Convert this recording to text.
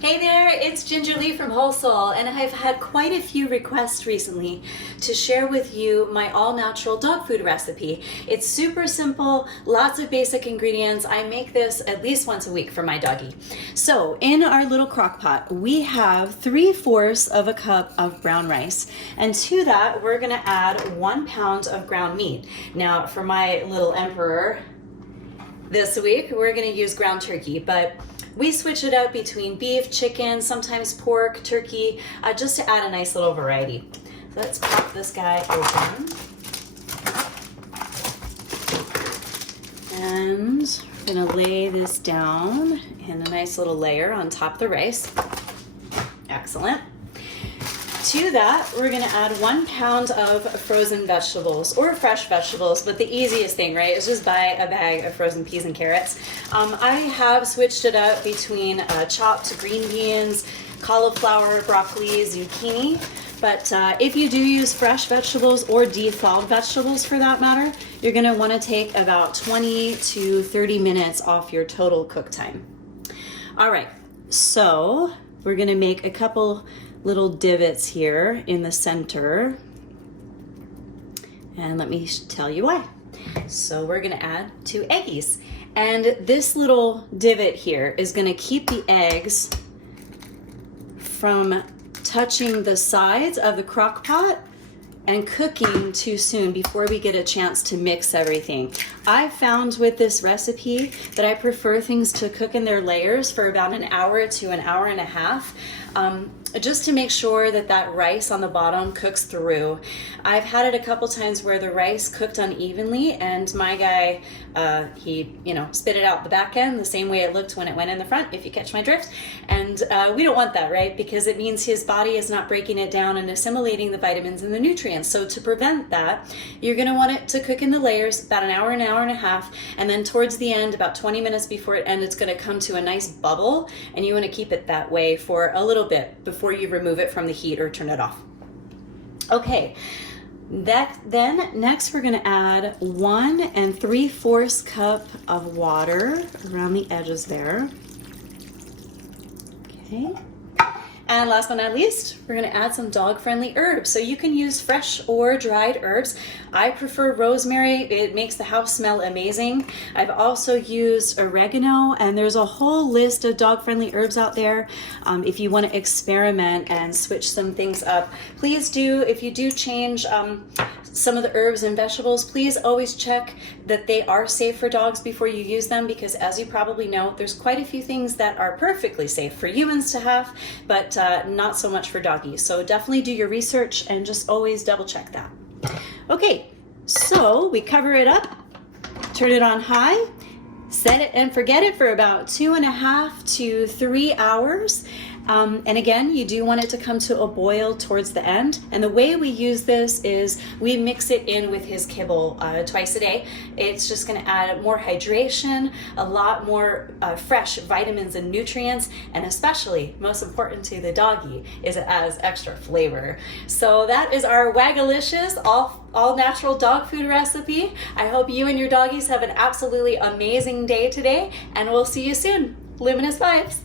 Hey there, it's Ginger Lee from Whole Soul, and I've had quite a few requests recently to share with you my all-natural dog food recipe. It's super simple, lots of basic ingredients. I make this at least once a week for my doggie. So in our little crock pot, we have 3/4 of a cup of brown rice, and to that we're gonna add 1 pound of ground meat. Now for my little emperor, this week we're gonna use ground turkey, but we switch it out between beef, chicken, sometimes pork, turkey, just to add a nice little variety. So let's pop this guy open. And we're gonna lay this down in a nice little layer on top of the rice. Excellent. To that, we're gonna add 1 pound of frozen vegetables or fresh vegetables, but the easiest thing, right, is just buy a bag of frozen peas and carrots. I have switched it up between chopped green beans, cauliflower, broccoli, zucchini, but if you do use fresh vegetables or deflawed vegetables for that matter, you're gonna wanna take about 20 to 30 minutes off your total cook time. All right, so we're gonna make a couple little divots here in the center, and let me tell you why. So we're gonna add 2 eggies, and this little divot here is gonna keep the eggs from touching the sides of the crock pot and cooking too soon before we get a chance to mix everything. I found with this recipe that I prefer things to cook in their layers for about an hour to an hour and a half, just to make sure that that rice on the bottom cooks through. I've had it a couple times where the rice cooked unevenly, and my guy, he spit it out the back end the same way it looked when it went in the front, if you catch my drift. And we don't want that, right? Because it means his body is not breaking it down and assimilating the vitamins and the nutrients. So to prevent that, you're gonna want it to cook in the layers about an hour and a half, and then towards the end, about 20 minutes before it ends, it's gonna come to a nice bubble, and you wanna keep it that way for a little bit before you remove it from the heat or turn it off. Okay, next we're gonna add 1 3/4 cup of water around the edges there. Okay. And last but not least, we're gonna add some dog-friendly herbs. So you can use fresh or dried herbs. I prefer rosemary, it makes the house smell amazing. I've also used oregano, and there's a whole list of dog-friendly herbs out there. If you wanna experiment and switch some things up, please do. If you do change some of the herbs and vegetables, please always check that they are safe for dogs before you use them, because as you probably know, there's quite a few things that are perfectly safe for humans to have, but not so much for doggies. So definitely do your research and just always double check that. Okay, so we cover it up, turn it on high, set it and forget it for about 2.5 to 3 hours. And again, you do want it to come to a boil towards the end. And the way we use this is we mix it in with his kibble twice a day. It's just gonna add more hydration, a lot more fresh vitamins and nutrients, and especially, most important to the doggie, is it adds extra flavor. So that is our Wagalicious all natural dog food recipe. I hope you and your doggies have an absolutely amazing day today, and we'll see you soon. Luminous vibes.